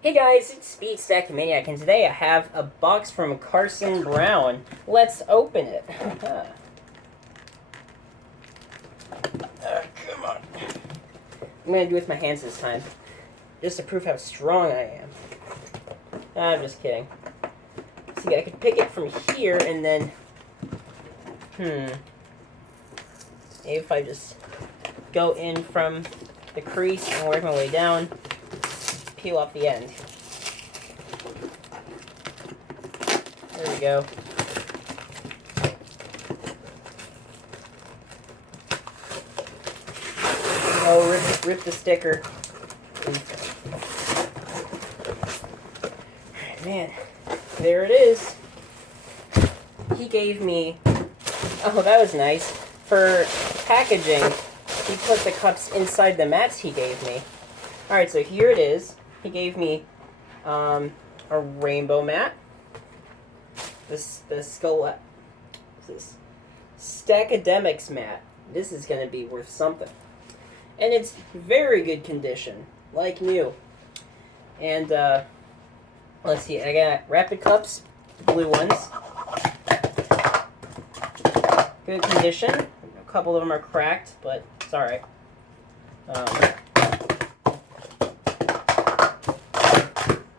Hey guys, it's Speed Stack Maniac, and today I have a box from Carson Brown. Let's open it. Come on. I'm gonna do it with my hands this time, just to prove how strong I am. I'm just kidding. See, I could pick it from here, and then, maybe if I just go in from the crease and work my way down, peel off the end. There we go. Oh, rip the sticker. Man, there it is. He gave me, oh, that was nice. For packaging, he put the cups inside the mats he gave me. Alright, so here it is. He gave me a rainbow mat. This Stackademics mat. This is going to be worth something. And it's very good condition, like new. And let's see, I got Rapid Cups, blue ones. Good condition. A couple of them are cracked, but it's alright.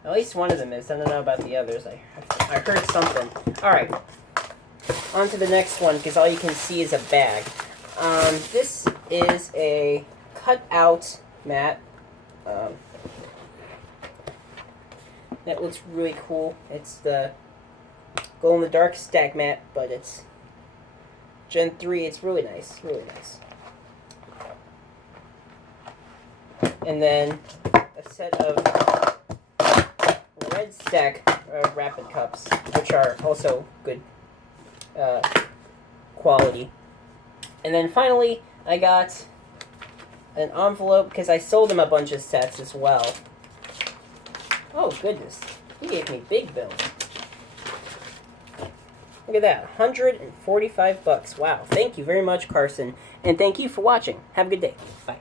At least one of them is. I don't know about the others. I heard something. Alright. On to the next one, because all you can see is a bag. This is a cut-out mat. That looks really cool. It's the glow-in-the-dark stack mat, but it's Gen 3. It's really nice. Really nice. And then a set of red stack Rapid Cups, which are also good quality. And then finally, I got an envelope, because I sold him a bunch of sets as well. Oh, goodness. He gave me big bills. Look at that, $145. Wow. Thank you very much, Carson. And thank you for watching. Have a good day. Bye.